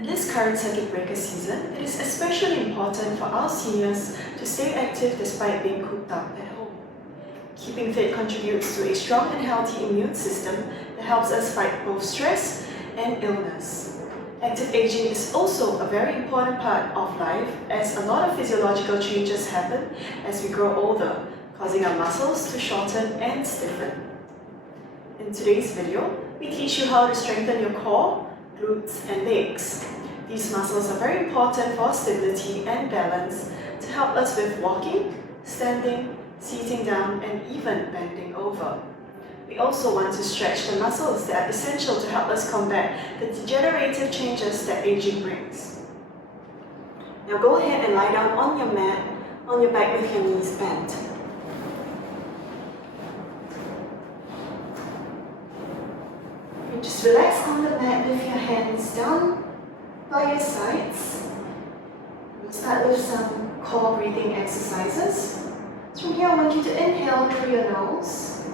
In this current circuit breaker season, it is especially important for our seniors to stay active despite being cooped up at home. Keeping fit contributes to a strong and healthy immune system that helps us fight both stress and illness. Active aging is also a very important part of life as a lot of physiological changes happen as we grow older, causing our muscles to shorten and stiffen. In today's video, we teach you how to strengthen your core, glutes, and legs. These muscles are very important for stability and balance to help us with walking, standing, sitting down, and even bending over. We also want to stretch the muscles that are essential to help us combat the degenerative changes that aging brings. Now go ahead and lie down on your mat, on your back with your knees bent. And just relax on the mat with your hands down by your sides. We'll start with some core breathing exercises. So from here, I want you to inhale through your nose,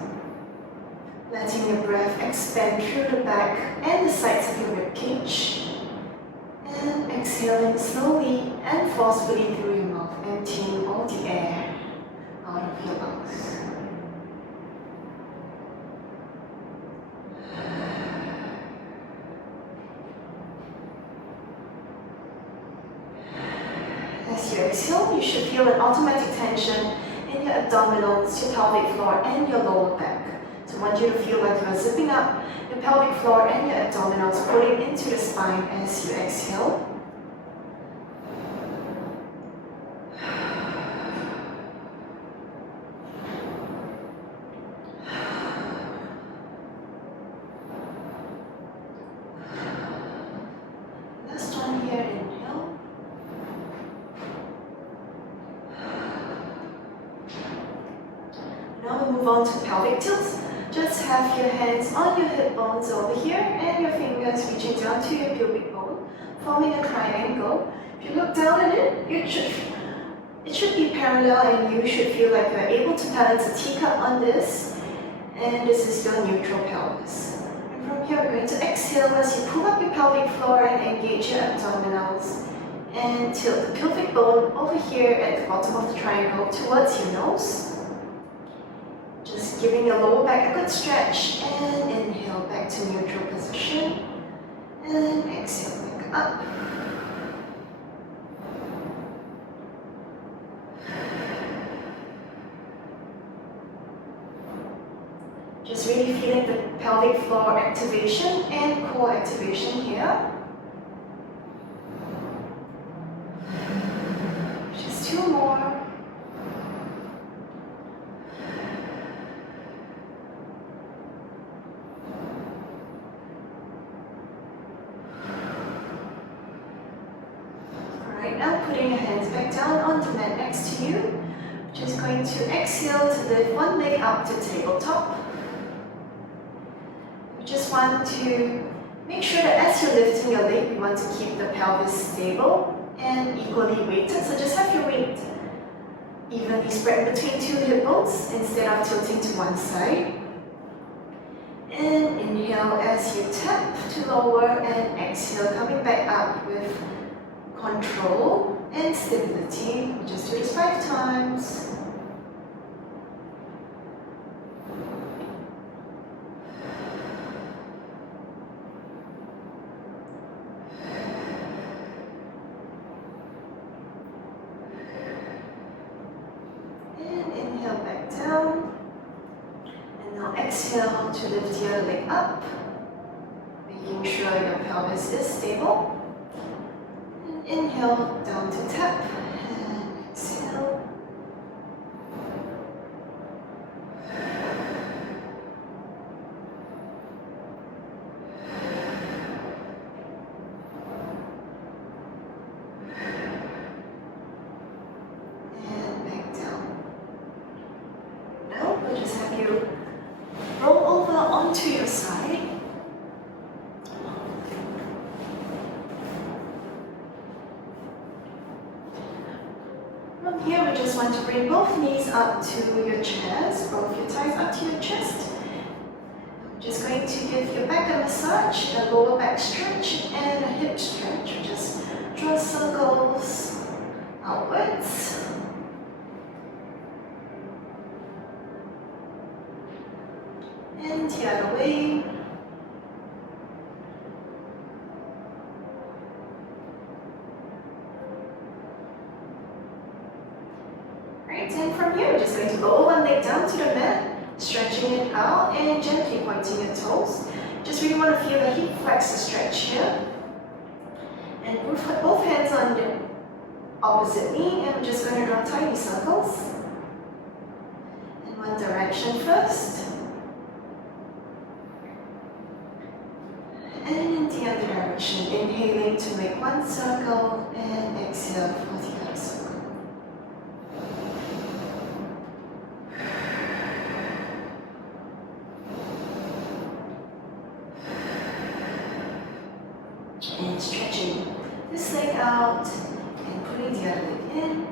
letting your breath expand through the back and the sides of your rib cage, and exhaling slowly and forcefully through your mouth, emptying all the air out of your lungs. As you exhale, you should feel an automatic tension in your abdominals, your pelvic floor, and your lower back. So I want you to feel like you are zipping up your pelvic floor and your abdominals, pulling into the spine as you exhale. Last one here, inhale. Now we move on to pelvic tilts. Just have your hands on your hip bones over here and your fingers reaching down to your pubic bone, forming a triangle. If you look down at it, it should be parallel and you should feel like you're able to balance a teacup on this. And this is your neutral pelvis. And from here, we're going to exhale as you pull up your pelvic floor and engage your abdominals. And tilt the pubic bone over here at the bottom of the triangle towards your nose. Just giving your lower back a good stretch, and inhale back to neutral position, and exhale back up. Just really feeling the pelvic floor activation and core activation here. Just two more. Now putting your hands back down on the mat next to you. Just going to exhale to lift one leg up to tabletop. We just want to make sure that as you're lifting your leg, we want to keep the pelvis stable and equally weighted. So just have your weight evenly spread between two hip bones instead of tilting to one side. And inhale as you tap to lower, and exhale coming back up with control and stability. Just do this 5 times. And inhale back down. And now exhale to lift the other leg up, making sure your pelvis is stable. Inhale down to tap, and exhale. And back down. Now we'll just have you roll over onto your side. From here, we just want to bring both knees up to your chest, both your thighs up to your chest. Just going to give your back a massage, a lower back stretch, and a hip stretch. Just draw circles outwards. And the other way. Right, and from here, we're just going to lower one leg down to the mat, stretching it out and gently pointing your toes. Just really want to feel the hip flexor stretch here. And put both hands on the opposite knee, and I'm just going to draw tiny circles. In one direction first. And in the other direction, inhaling to make one circle and exhale for the other circle. And stretching this leg out and putting the other leg in.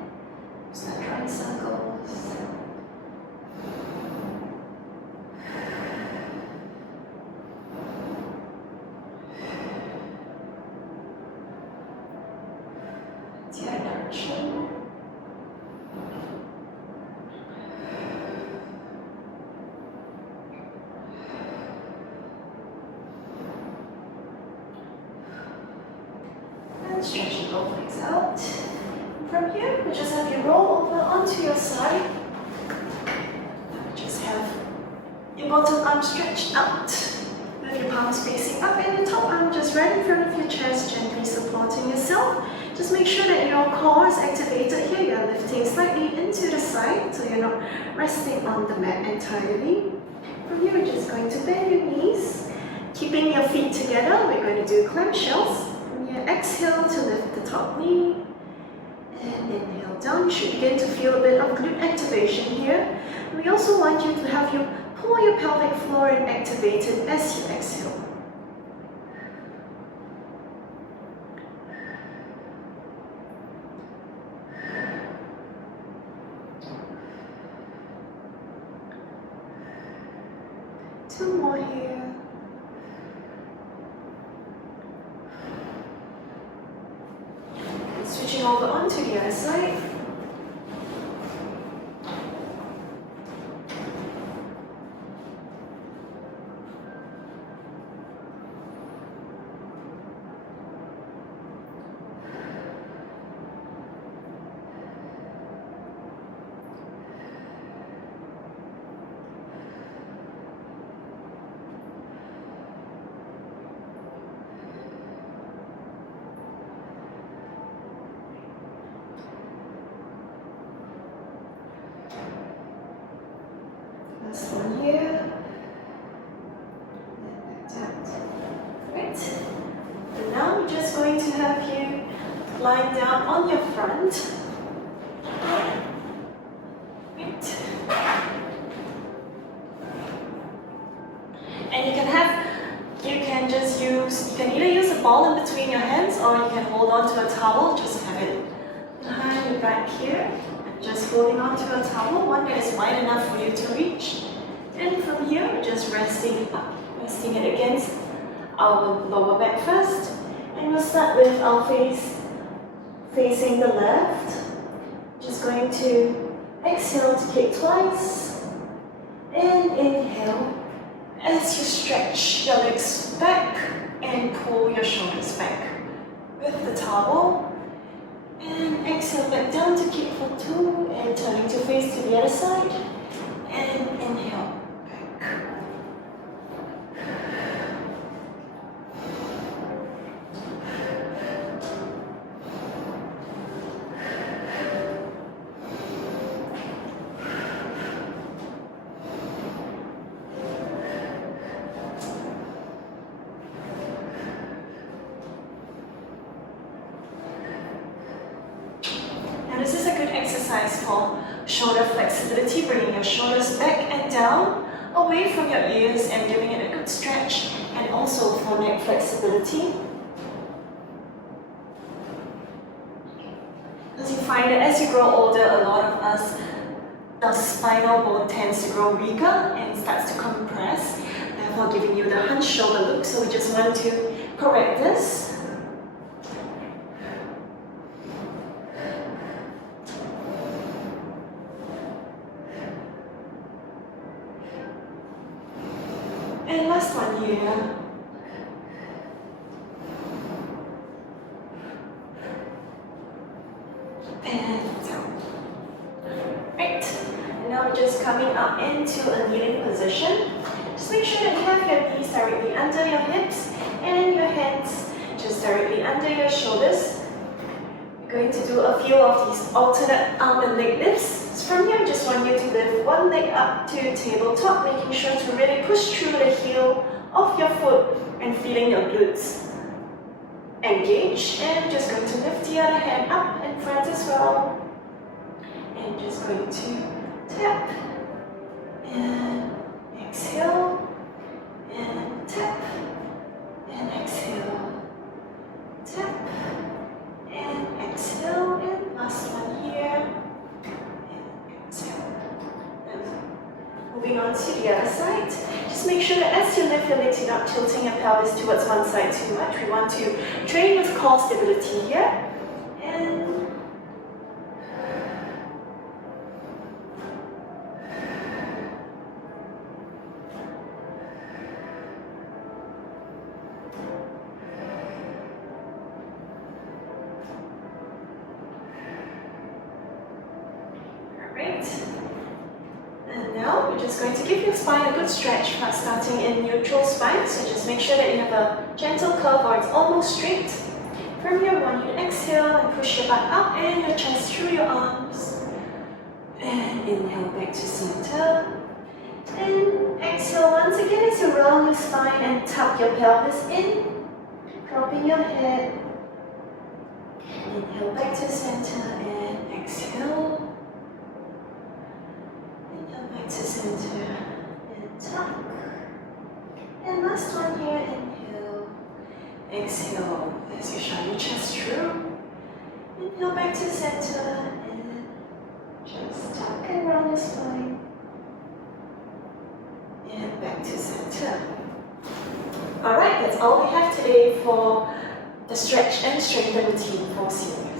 Start drawing circles. The other direction. Stretching both legs out. From here, we just have you roll over onto your side. Just have your bottom arm stretched out with your palms facing up and your top arm just right in front of your chest, gently supporting yourself. Just make sure that your core is activated here. You're lifting slightly into the side so you're not resting on the mat entirely. From here, we're just going to bend your knees, keeping your feet together. We're going to do clamshells. Exhale to lift the top knee and inhale down. You should begin to feel a bit of glute activation here. And we also want you to have you pull your pelvic floor and activate it as you exhale. Two more here. Switching over onto the other side. Last one here. And back down. Right. And now we're just going to have you lie down on your front. Right. And you can either use a ball in between your hands or you can hold on to a towel. Just have it behind your back here. Just holding onto a towel, one that is wide enough for you to reach. And from here, we're just resting up, resting it against our lower back first. And we'll start with our face facing the left. Just going to exhale to kick twice. And inhale as you stretch your legs back and pull your shoulders back with the towel. And exhale back down to kick for two and turning to face to the other side. And inhale back. This is a good exercise for shoulder flexibility, bringing your shoulders back and down, away from your ears and giving it a good stretch, and also for neck flexibility. Because you find that as you grow older, a lot of us, the spinal bone tends to grow weaker and starts to compress. for giving you the hunched shoulder look, so we just want to correct this. And last one here. And down. Right. And now we're just coming up into a kneeling position. Just make sure that you have your knees directly under your hips and your hands just directly under your shoulders. We're going to do a few of these alternate arm and leg lifts. So from here, I just want you to lift one leg up to tabletop, making sure to really push through the heel of your foot and feeling your glutes engage. And just going to lift the other hand up in front as well. And just going to tap and exhale and tap and exhale, tap and exhale, and last one here and exhale. And moving on to the other side, just make sure that as you lift your legs, you're not tilting your pelvis towards one side too much. We want to train with core stability here. And now we're just going to give your spine a good stretch, starting in neutral spine. So just make sure that you have a gentle curve or it's almost straight. From here, I want you to exhale and push your butt up and your chest through your arms. And inhale back to center. And exhale once again as you round your spine and tuck your pelvis in, dropping your head. Inhale back to center and exhale. Back to center and tuck. And last one here, inhale, exhale as you shine your chest through. Inhale back to center and just tuck and round your spine. And back to center. Alright, that's all we have today for the stretch and strengthen routine for seniors.